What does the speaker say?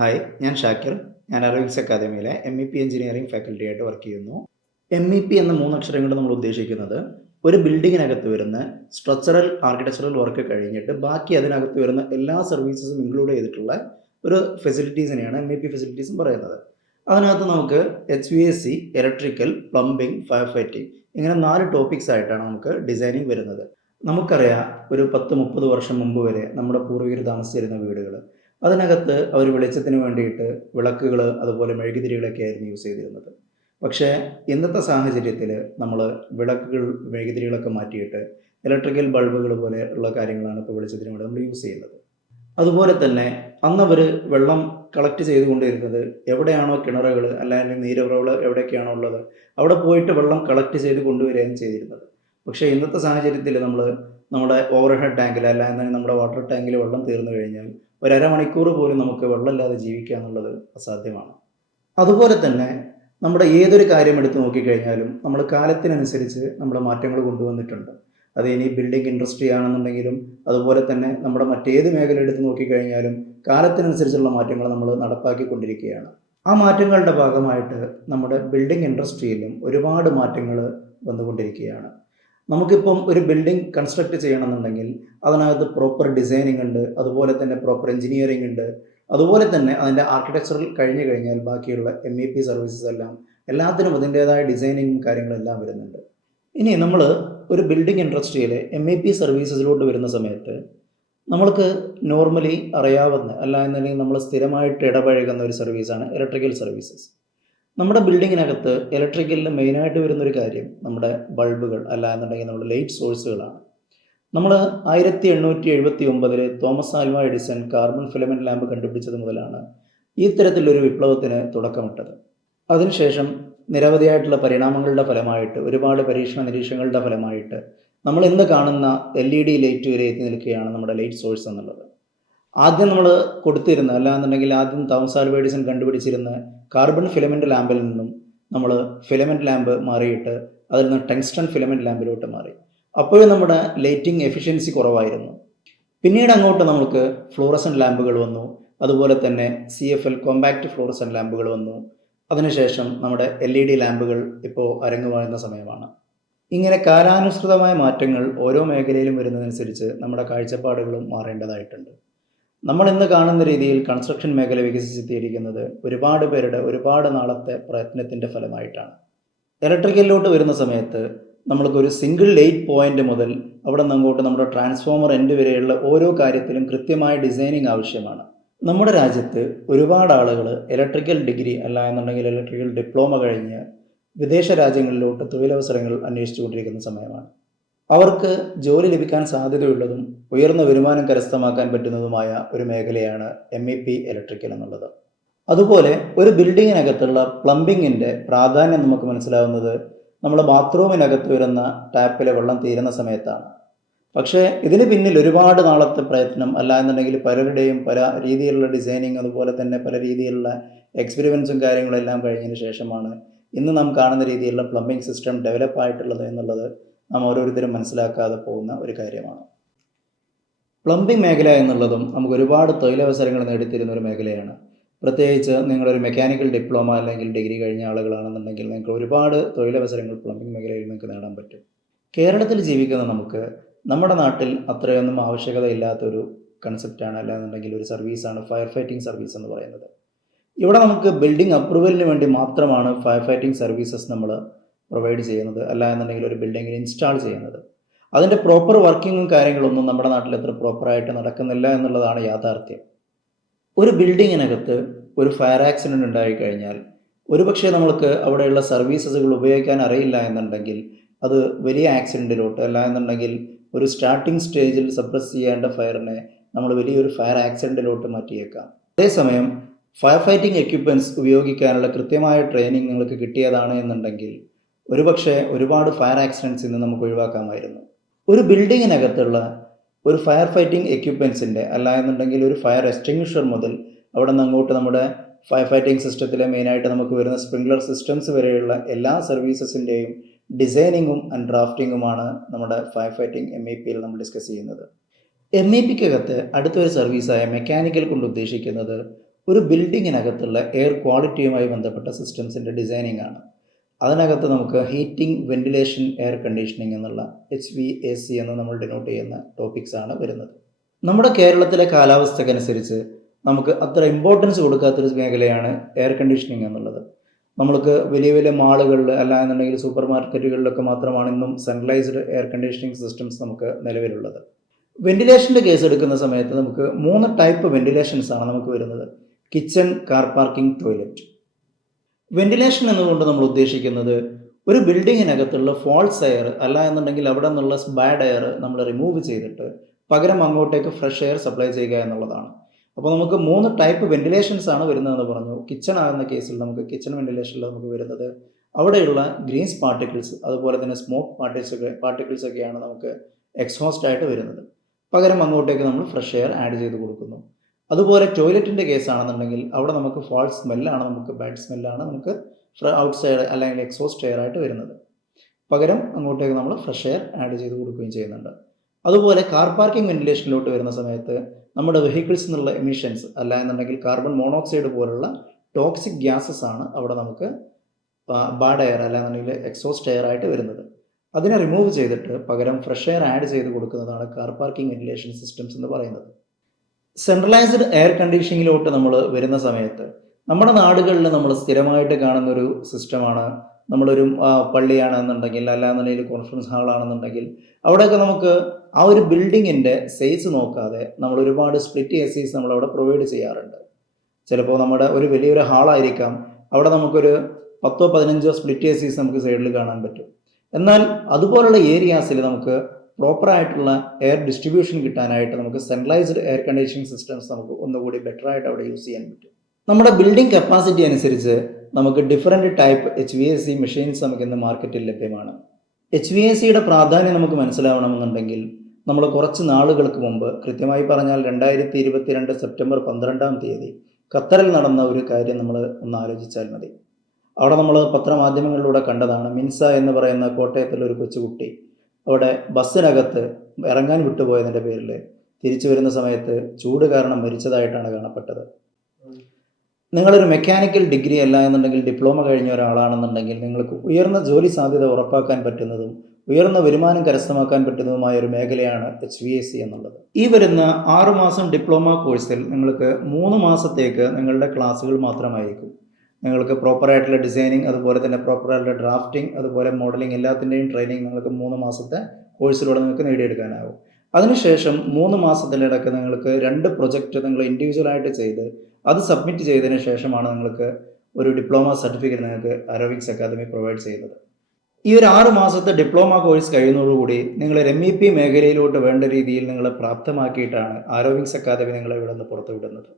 Hi, ഞാൻ ഷാക്കിർ. ഞാൻ അറബിക്സ് അക്കാദമിയിലെ MEP engineering faculty ആയിട്ട് വർക്ക് ചെയ്യുന്നു. MEP എന്ന മൂന്നക്ഷരങ്ങൾ നമ്മൾ ഉദ്ദേശിക്കുന്നത് ഒരു ബിൽഡിങ്ങിനകത്ത് വരുന്ന സ്ട്രക്ചറൽ ആർക്കിടെക്ചറൽ വർക്ക് കഴിഞ്ഞിട്ട് ബാക്കി അതിനകത്ത് വരുന്ന എല്ലാ സർവീസസും ഇൻക്ലൂഡ് ചെയ്തിട്ടുള്ള ഒരു ഫെസിലിറ്റീസിനെയാണ് MEP ഫെസിലിറ്റീസും പറയുന്നത്. അതിനകത്ത് നമുക്ക് HVAC, electrical, plumbing, fire fighting ഇങ്ങനെ 4 ടോപ്പിക്സ് ആയിട്ടാണ് നമുക്ക് ഡിസൈനിങ് വരുന്നത്. നമുക്കറിയാം, ഒരു 10-30 വർഷം മുമ്പ് വരെ നമ്മുടെ പൂർവികർ താമസിച്ചിരുന്ന വീടുകൾ, അതിനകത്ത് അവർ വെളിച്ചത്തിന് വേണ്ടിയിട്ട് വിളക്കുകൾ അതുപോലെ മെഴുകുതിരികളൊക്കെ ആയിരുന്നു യൂസ് ചെയ്തിരുന്നത്. പക്ഷേ ഇന്നത്തെ സാഹചര്യത്തിൽ നമ്മൾ വിളക്കുകൾ മെഴുകുതിരികളൊക്കെ മാറ്റിയിട്ട് ഇലക്ട്രിക്കൽ ബൾബുകൾ പോലെ ഉള്ള കാര്യങ്ങളാണ് ഇപ്പോൾ വെളിച്ചത്തിന് വേണ്ടി നമ്മൾ യൂസ് ചെയ്യുന്നത്. അതുപോലെ തന്നെ അന്നവർ വെള്ളം കളക്ട് ചെയ്തുകൊണ്ടിരുന്നത് എവിടെയാണോ കിണറുകൾ അല്ലെങ്കിൽ നീരുറവുകൾ എവിടെയൊക്കെയാണോ ഉള്ളത് അവിടെ പോയിട്ട് വെള്ളം കളക്ട് ചെയ്ത് കൊണ്ടുവരികയും ചെയ്തിരുന്നത്. പക്ഷേ ഇന്നത്തെ സാഹചര്യത്തിൽ നമ്മൾ നമ്മുടെ ഓവർ ഹെഡ് ടാങ്കിൽ അല്ലെങ്കിൽ നമ്മുടെ വാട്ടർ ടാങ്കിൽ വെള്ളം തീർന്നു കഴിഞ്ഞാൽ ഒരു അരമണിക്കൂർ പോലും നമുക്ക് വെള്ളമില്ലാതെ ജീവിക്കുക എന്നുള്ളത് അസാധ്യമാണ്. അതുപോലെ തന്നെ നമ്മുടെ ഏതൊരു കാര്യം എടുത്ത് നോക്കിക്കഴിഞ്ഞാലും നമ്മൾ കാലത്തിനനുസരിച്ച് നമ്മുടെ മാറ്റങ്ങൾ കൊണ്ടുവന്നിട്ടുണ്ട്. അത് ഇനി ബിൽഡിംഗ് ഇൻഡസ്ട്രി ആണെന്നുണ്ടെങ്കിലും അതുപോലെ തന്നെ നമ്മുടെ മറ്റേത് മേഖല എടുത്ത് നോക്കിക്കഴിഞ്ഞാലും കാലത്തിനനുസരിച്ചുള്ള മാറ്റങ്ങൾ നമ്മൾ നടപ്പാക്കിക്കൊണ്ടിരിക്കുകയാണ്. ആ മാറ്റങ്ങളുടെ ഭാഗമായിട്ട് നമ്മുടെ ബിൽഡിംഗ് ഇൻഡസ്ട്രിയിലും ഒരുപാട് മാറ്റങ്ങൾ വന്നുകൊണ്ടിരിക്കുകയാണ്. നമുക്കിപ്പം ഒരു ബിൽഡിംഗ് കൺസ്ട്രക്ട് ചെയ്യണമെന്നുണ്ടെങ്കിൽ അതിനകത്ത് പ്രോപ്പർ ഡിസൈനിങ് ഉണ്ട്, അതുപോലെ തന്നെ പ്രോപ്പർ എഞ്ചിനീയറിംഗ് ഉണ്ട്, അതുപോലെ തന്നെ അതിൻ്റെ ആർക്കിടെക്ചറൽ കഴിഞ്ഞു കഴിഞ്ഞാൽ ബാക്കിയുള്ള MEP സർവീസസ് എല്ലാത്തിനും അതിൻ്റേതായ ഡിസൈനിങ്ങും കാര്യങ്ങളെല്ലാം വരുന്നുണ്ട്. ഇനി നമ്മൾ ഒരു ബിൽഡിംഗ് ഇൻഡസ്ട്രിയിലെ MEP സർവീസസിലോട്ട് വരുന്ന സമയത്ത് നമ്മൾക്ക് നോർമലി അറിയാവുന്ന എന്നുണ്ടെങ്കിൽ നമ്മൾ സ്ഥിരമായിട്ട് ഇടപഴകുന്ന ഒരു സർവീസാണ് ഇലക്ട്രിക്കൽ സർവീസസ്. നമ്മുടെ ബിൽഡിങ്ങിനകത്ത് ഇലക്ട്രിക്കലിൽ മെയിനായിട്ട് വരുന്നൊരു കാര്യം നമ്മുടെ ബൾബുകൾ എന്നുണ്ടെങ്കിൽ നമ്മുടെ ലൈറ്റ് സോഴ്സുകളാണ്. നമ്മൾ 1879 Thomas Alva Edison carbon filament lamp കണ്ടുപിടിച്ചത് മുതലാണ് ഈ തരത്തിലൊരു വിപ്ലവത്തിന് തുടക്കമിട്ടത്. അതിനുശേഷം നിരവധിയായിട്ടുള്ള പരിണാമങ്ങളുടെ ഫലമായിട്ട്, ഒരുപാട് പരീക്ഷണ നിരീക്ഷണങ്ങളുടെ ഫലമായിട്ട് നമ്മൾ ഇന്ന് കാണുന്ന LED ലൈറ്റ് വരെ എത്തി നിൽക്കുകയാണ് നമ്മുടെ ലൈറ്റ് സോഴ്സ് എന്നുള്ളത്. ആദ്യം നമ്മൾ കൊടുത്തിരുന്ന എന്നുണ്ടെങ്കിൽ ആദ്യം തോമസ് ആൽവ എഡിസൺ കണ്ടുപിടിച്ചിരുന്ന കാർബൺ ഫിലമെൻറ്റ് ലാമ്പിൽ നിന്നും നമ്മൾ ഫിലമെൻറ്റ് ലാമ്പ് മാറിയിട്ട് അതിൽ നിന്ന് ടങ്സ്റ്റൺ ഫിലമെൻറ്റ് ലാമ്പിലോട്ട് മാറി. അപ്പോഴും നമ്മുടെ ലൈറ്റിംഗ് എഫിഷ്യൻസി കുറവായിരുന്നു. പിന്നീട് അങ്ങോട്ട് നമുക്ക് ഫ്ലൂറസെൻ്റ് ലാമ്പുകൾ വന്നു, അതുപോലെ തന്നെ CFL കോമ്പാക്റ്റ് ഫ്ലൂറസെൻ്റ് ലാമ്പുകൾ വന്നു. അതിനുശേഷം നമ്മുടെ LED ലാമ്പുകൾ ഇപ്പോൾ അരങ്ങുവാഴുന്ന സമയമാണ്. ഇങ്ങനെ കാലാനുസൃതമായ മാറ്റങ്ങൾ ഓരോ മേഖലയിലും വരുന്നതനുസരിച്ച് നമ്മുടെ കാഴ്ചപ്പാടുകളും മാറേണ്ടതായിട്ടുണ്ട്. നമ്മൾ ഇന്ന് കാണുന്ന രീതിയിൽ കൺസ്ട്രക്ഷൻ മേഖല വികസിച്ചെത്തിയിരിക്കുന്നത് ഒരുപാട് പേരുടെ ഒരുപാട് നാളത്തെ പ്രയത്നത്തിൻ്റെ ഫലമായിട്ടാണ്. ഇലക്ട്രിക്കലിലോട്ട് വരുന്ന സമയത്ത് നമ്മൾക്കൊരു സിംഗിൾ ലൈറ്റ് പോയിന്റ് മുതൽ അവിടെ നിന്ന് അങ്ങോട്ട് നമ്മുടെ ട്രാൻസ്ഫോമർ എൻഡ് വരെയുള്ള ഓരോ കാര്യത്തിലും കൃത്യമായ ഡിസൈനിങ് ആവശ്യമാണ്. നമ്മുടെ രാജ്യത്ത് ഒരുപാട് ആളുകൾ ഇലക്ട്രിക്കൽ ഡിഗ്രി എന്നുണ്ടെങ്കിൽ ഇലക്ട്രിക്കൽ ഡിപ്ലോമ കഴിഞ്ഞ് വിദേശ രാജ്യങ്ങളിലോട്ട് തൊഴിലവസരങ്ങൾ അന്വേഷിച്ചുകൊണ്ടിരിക്കുന്ന സമയമാണ്. അവർക്ക് ജോലി ലഭിക്കാൻ സാധ്യതയുള്ളതും ഉയർന്ന വരുമാനം കരസ്ഥമാക്കാൻ പറ്റുന്നതുമായ ഒരു മേഖലയാണ് MEP ഇലക്ട്രിക്കൽ എന്നുള്ളത്. അതുപോലെ ഒരു ബിൽഡിങ്ങിനകത്തുള്ള പ്ലംബിങ്ങിൻ്റെ പ്രാധാന്യം നമുക്ക് മനസ്സിലാവുന്നത് നമ്മൾ ബാത്റൂമിനകത്ത് വരുന്ന ടാപ്പിലെ വെള്ളം തീരുന്ന സമയത്താണ്. പക്ഷേ ഇതിന് പിന്നിൽ ഒരുപാട് നാളത്തെ പ്രയത്നം എന്നുണ്ടെങ്കിൽ പലരുടെയും പല രീതിയിലുള്ള ഡിസൈനിങ്, അതുപോലെ തന്നെ പല രീതിയിലുള്ള എക്സ്പെരിമെൻസും കാര്യങ്ങളെല്ലാം കഴിഞ്ഞതിന് ശേഷമാണ് ഇന്ന് നാം കാണുന്ന രീതിയിലുള്ള പ്ലംബിംഗ് സിസ്റ്റം ഡെവലപ്പ് ആയിട്ടുള്ളത് എന്നുള്ളത് നാം ഓരോരുത്തരും മനസ്സിലാക്കാതെ പോകുന്ന ഒരു കാര്യമാണ്. പ്ലംബിംഗ് മേഖല എന്നുള്ളതും നമുക്ക് ഒരുപാട് തൊഴിലവസരങ്ങൾ നേടിത്തരുന്ന ഒരു മേഖലയാണ്. പ്രത്യേകിച്ച് നിങ്ങളൊരു മെക്കാനിക്കൽ ഡിപ്ലോമ അല്ലെങ്കിൽ ഡിഗ്രി കഴിഞ്ഞ ആളുകളാണെന്നുണ്ടെങ്കിൽ നിങ്ങൾക്ക് ഒരുപാട് തൊഴിലവസരങ്ങൾ പ്ലംബിംഗ് മേഖലയിൽ നിങ്ങൾക്ക് നേടാൻ പറ്റും. കേരളത്തിൽ ജീവിക്കുന്ന നമുക്ക് നമ്മുടെ നാട്ടിൽ അത്രയൊന്നും ആവശ്യകതയില്ലാത്തൊരു കൺസെപ്റ്റാണ് എന്നുണ്ടെങ്കിൽ ഒരു സർവീസാണ് ഫയർ ഫൈറ്റിംഗ് സർവീസ് എന്ന് പറയുന്നത്. ഇവിടെ നമുക്ക് ബിൽഡിംഗ് അപ്രൂവലിന് വേണ്ടി മാത്രമാണ് ഫയർ ഫൈറ്റിംഗ് സർവീസസ് നമ്മൾ പ്രൊവൈഡ് ചെയ്യുന്നത്, എന്നുണ്ടെങ്കിൽ ഒരു ബിൽഡിങ്ങിൽ ഇൻസ്റ്റാൾ ചെയ്യുന്നത്. അതിൻ്റെ പ്രോപ്പർ വർക്കിങ്ങും കാര്യങ്ങളൊന്നും നമ്മുടെ നാട്ടിൽ എത്ര പ്രോപ്പറായിട്ട് നടക്കുന്നില്ല എന്നുള്ളതാണ് യാഥാർത്ഥ്യം. ഒരു ബിൽഡിങ്ങിനകത്ത് ഒരു ഫയർ ആക്സിഡൻറ്റ് ഉണ്ടായിക്കഴിഞ്ഞാൽ ഒരുപക്ഷെ നമ്മൾക്ക് അവിടെയുള്ള സർവീസസുകൾ ഉപയോഗിക്കാൻ അറിയില്ല എന്നുണ്ടെങ്കിൽ അത് വലിയ ആക്സിഡൻറ്റിലോട്ട് എന്നുണ്ടെങ്കിൽ ഒരു സ്റ്റാർട്ടിംഗ് സ്റ്റേജിൽ സപ്രസ് ചെയ്യേണ്ട ഫയറിനെ നമ്മൾ വലിയൊരു ഫയർ ആക്സിഡൻറ്റിലോട്ട് മാറ്റിയേക്കാം. അതേസമയം ഫയർ ഫൈറ്റിംഗ് എക്യുപ്മെൻറ്റ്സ് ഉപയോഗിക്കാനുള്ള കൃത്യമായ ട്രെയിനിങ് നിങ്ങൾക്ക് കിട്ടിയതാണ് എന്നുണ്ടെങ്കിൽ ഒരുപക്ഷെ ഒരുപാട് ഫയർ ആക്സിഡൻറ്റ്സിൽ നിന്ന് നമുക്ക് ഒഴിവാക്കാമായിരുന്നു. ഒരു ബിൽഡിങ്ങിനകത്തുള്ള ഒരു ഫയർ ഫൈറ്റിംഗ് എക്യുപ്മെൻറ്റ്സിൻ്റെ എന്നുണ്ടെങ്കിൽ ഒരു ഫയർ എക്സ്റ്റിങ്വിഷർ മുതൽ അവിടെ നിന്ന് അങ്ങോട്ട് നമ്മുടെ ഫയർ ഫൈറ്റിംഗ് സിസ്റ്റത്തിലെ മെയിനായിട്ട് നമുക്ക് വരുന്ന സ്പ്രിംഗ്ലർ സിസ്റ്റംസ് വരെയുള്ള എല്ലാ സർവീസസിൻ്റെയും ഡിസൈനിങ്ങും ആൻഡ് ഡ്രാഫ്റ്റിങ്ങുമാണ് നമ്മുടെ ഫയർ ഫൈറ്റിംഗ് MEPയിൽ നമ്മൾ ഡിസ്കസ് ചെയ്യുന്നത്. MEPക്കകത്ത് അടുത്തൊരു സർവീസായ മെക്കാനിക്കൽ കൊണ്ട് ഉദ്ദേശിക്കുന്നത് ഒരു ബിൽഡിങ്ങിനകത്തുള്ള എയർ ക്വാളിറ്റിയുമായി ബന്ധപ്പെട്ട സിസ്റ്റംസിൻ്റെ ഡിസൈനിങ് ആണ്. അതിനകത്ത് നമുക്ക് ഹീറ്റിംഗ്, വെന്റിലേഷൻ, എയർ കണ്ടീഷനിങ് എന്നുള്ള HVAC എന്ന് നമ്മൾ ഡിനോട്ട് ചെയ്യുന്ന ടോപ്പിക്സ് ആണ് വരുന്നത്. നമ്മുടെ കേരളത്തിലെ കാലാവസ്ഥക്കനുസരിച്ച് നമുക്ക് അത്ര ഇമ്പോർട്ടൻസ് കൊടുക്കാത്തൊരു മേഖലയാണ് എയർ കണ്ടീഷനിങ് എന്നുള്ളത്. നമ്മൾക്ക് വലിയ വലിയ മാളുകളിൽ അല്ലാന്നുണ്ടെങ്കിൽ സൂപ്പർ മാർക്കറ്റുകളിലൊക്കെ മാത്രമാണ് ഇന്നും സെൻട്രലൈസ്ഡ് എയർ കണ്ടീഷനിങ് സിസ്റ്റംസ് നമുക്ക് നിലവിലുള്ളത്. വെന്റിലേഷൻ്റെ കേസ് എടുക്കുന്ന സമയത്ത് നമുക്ക് 3 ടൈപ്പ് വെന്റിലേഷൻസ് ആണ് നമുക്ക് വരുന്നത്: kitchen, car parking, toilet. Ventilation എന്നുകൊണ്ട് നമ്മൾ ഉദ്ദേശിക്കുന്നത് ഒരു ബിൽഡിങ്ങിനകത്തുള്ള ഫോൾസ് എയർ അല്ല എന്നുണ്ടെങ്കിൽ അവിടെ നിന്നുള്ള ബാഡ് എയർ നമ്മൾ റിമൂവ് ചെയ്തിട്ട് പകരം അങ്ങോട്ടേക്ക് ഫ്രഷ് എയർ സപ്ലൈ ചെയ്യുക എന്നുള്ളതാണ്. അപ്പോൾ നമുക്ക് 3 ടൈപ്പ് വെന്റിലേഷൻസ് ആണ് വരുന്നതെന്ന് പറഞ്ഞു. കിച്ചൺ ആകുന്ന കേസിൽ നമുക്ക് കിച്ചൺ വെന്റിലേഷനിൽ നമുക്ക് വരുന്നത് അവിടെയുള്ള ഗ്രീൻസ് പാർട്ടിക്കിൾസ് അതുപോലെ തന്നെ സ്മോക്ക് പാർട്ടിക്കിൾസ് ഒക്കെയാണ് നമുക്ക് എക്സോസ്റ്റ് ആയിട്ട് വരുന്നത്. പകരം അങ്ങോട്ടേക്ക് നമ്മൾ ഫ്രഷ് എയർ ആഡ് ചെയ്ത് കൊടുക്കുന്നു. അതുപോലെ ടോയ്ലറ്റിൻ്റെ കേസാണെന്നുണ്ടെങ്കിൽ അവിടെ നമുക്ക് ഫാൾസ് സ്മെല്ലാണ്, നമുക്ക് ബാഡ് സ്മെല്ലാണ് നമുക്ക് ഔട്ട് സൈഡ് അല്ലെങ്കിൽ എക്സോസ്റ്റ് എയർ ആയിട്ട് വരുന്നത്. പകരം അങ്ങോട്ടേക്ക് നമ്മൾ ഫ്രഷ് എയർ ആഡ് ചെയ്ത് കൊടുക്കുകയും ചെയ്യുന്നുണ്ട്. അതുപോലെ കാർ പാർക്കിംഗ് വെന്റിലേഷനിലോട്ട് വരുന്ന സമയത്ത് നമ്മുടെ വെഹിക്കിൾസ് നിന്നുള്ള എമിഷൻസ് അല്ല എന്നുണ്ടെങ്കിൽ കാർബൺ മോണോക്സൈഡ് പോലുള്ള ടോക്സിക് ഗ്യാസസ് ആണ് അവിടെ നമുക്ക് ബാഡ് എയർ അല്ല എന്നുണ്ടെങ്കിൽ എക്സോസ്റ്റ് എയർ ആയിട്ട് വരുന്നത്. അതിനെ റിമൂവ് ചെയ്തിട്ട് പകരം ഫ്രഷ് എയർ ആഡ് ചെയ്ത് കൊടുക്കുന്നതാണ് കാർ പാർക്കിംഗ് വെന്റിലേഷൻ സിസ്റ്റംസ് എന്ന് പറയുന്നത്. സെൻട്രലൈസ്ഡ് എയർ കണ്ടീഷനിങ്ങിലോട്ട് നമ്മൾ വരുന്ന സമയത്ത് നമ്മുടെ നാടുകളിൽ നമ്മൾ സ്ഥിരമായിട്ട് കാണുന്നൊരു സിസ്റ്റമാണ്, നമ്മളൊരു പള്ളിയാണെന്നുണ്ടെങ്കിൽ അല്ലാന്നുണ്ടെങ്കിൽ കോൺഫറൻസ് ഹാളാണെന്നുണ്ടെങ്കിൽ അവിടെയൊക്കെ നമുക്ക് ആ ഒരു ബിൽഡിങ്ങിൻ്റെ സൈസ് നോക്കാതെ നമ്മൾ ഒരുപാട് സ്പ്ലിറ്റ് ACs നമ്മളവിടെ പ്രൊവൈഡ് ചെയ്യാറുണ്ട്. ചിലപ്പോൾ നമ്മുടെ ഒരു വലിയൊരു ഹാളായിരിക്കാം, അവിടെ നമുക്കൊരു 10-15 സ്പ്ലിറ്റ് ACs നമുക്ക് സൈഡിൽ കാണാൻ പറ്റും. എന്നാൽ അതുപോലുള്ള ഏരിയാസിൽ നമുക്ക് പ്രോപ്പറായിട്ടുള്ള എയർ ഡിസ്ട്രിബ്യൂഷൻ കിട്ടാനായിട്ട് നമുക്ക് സെൻട്രലൈസ്ഡ് എയർ കണ്ടീഷനിങ് സിസ്റ്റംസ് നമുക്ക് ഒന്നുകൂടി ബെറ്റർ ആയിട്ട് അവിടെ യൂസ് ചെയ്യാൻ പറ്റും. നമ്മുടെ ബിൽഡിംഗ് കപ്പാസിറ്റി അനുസരിച്ച് നമുക്ക് ഡിഫറെൻറ്റ് ടൈപ്പ് HVAC മെഷീൻസ് നമുക്ക് ഇന്ന് മാർക്കറ്റിൽ ലഭ്യമാണ്. HVACയുടെ പ്രാധാന്യം നമുക്ക് മനസ്സിലാവണമെന്നുണ്ടെങ്കിൽ നമ്മൾ കുറച്ച് നാളുകൾക്ക് മുമ്പ്, കൃത്യമായി പറഞ്ഞാൽ 2022 സെപ്റ്റംബർ 12 ഖത്തറിൽ നടന്ന ഒരു കാര്യം നമ്മൾ ഒന്ന് ആലോചിച്ചാൽ മതി. അവിടെ നമ്മൾ പത്രമാധ്യമങ്ങളിലൂടെ കണ്ടതാണ്. മിൻസ എന്ന് പറയുന്ന കോട്ടയത്തിലെ ഒരു കൊച്ചുകുട്ടി അവിടെ ബസ്സിനകത്ത് ഇറങ്ങാൻ വിട്ടുപോയതിൻ്റെ പേരിൽ തിരിച്ചു വരുന്ന സമയത്ത് ചൂട് കാരണം മരിച്ചതായിട്ടാണ് കാണപ്പെട്ടത്. നിങ്ങളൊരു മെക്കാനിക്കൽ ഡിഗ്രി അല്ല എന്നുണ്ടെങ്കിൽ ഡിപ്ലോമ കഴിഞ്ഞ ഒരാളാണെന്നുണ്ടെങ്കിൽ നിങ്ങൾക്ക് ഉയർന്ന ജോലി സാധ്യത ഉറപ്പാക്കാൻ പറ്റുന്നതും ഉയർന്ന വരുമാനം കരസ്ഥമാക്കാൻ പറ്റുന്നതുമായ ഒരു മേഖലയാണ് HVAC എന്നുള്ളത്. ഈ വരുന്ന 6 മാസം ഡിപ്ലോമ കോഴ്സിൽ നിങ്ങൾക്ക് 3 മാസത്തേക്ക് നിങ്ങളുടെ ക്ലാസ്സുകൾ മാത്രമായിരിക്കും. നിങ്ങൾക്ക് പ്രോപ്പറായിട്ടുള്ള ഡിസൈനിങ്, അതുപോലെ തന്നെ പ്രോപ്പറായിട്ടുള്ള ഡ്രാഫ്റ്റിംഗ്, അതുപോലെ മോഡലിംഗ് എല്ലാത്തിൻ്റെയും ട്രെയിനിങ് നിങ്ങൾക്ക് 3 മാസത്തെ കോഴ്സിലൂടെ നിങ്ങൾക്ക് നേടിയെടുക്കാനാവും. അതിനുശേഷം 3 മാസത്തിനിടയ്ക്ക് നിങ്ങൾക്ക് 2 പ്രൊജക്റ്റ് നിങ്ങൾ ഇൻഡിവിജ്വലായിട്ട് ചെയ്ത് അത് സബ്മിറ്റ് ചെയ്തതിന് ശേഷമാണ് നിങ്ങൾക്ക് ഒരു ഡിപ്ലോമ സർട്ടിഫിക്കറ്റ് നിങ്ങൾക്ക് അറോവിക്സ് അക്കാദമി പ്രൊവൈഡ് ചെയ്യുന്നത്. ഈ ഒരു 6 മാസത്തെ ഡിപ്ലോമ കോഴ്സ് കഴിയുന്നതോടുകൂടി നിങ്ങൾ MEP മേഖലയിലോട്ട് വേണ്ട രീതിയിൽ നിങ്ങളെ പ്രാപ്തമാക്കിയിട്ടാണ് ആരോവിക്സ് അക്കാദമി നിങ്ങളെ ഇവിടെ നിന്ന് പുറത്തുവിടുന്നത്.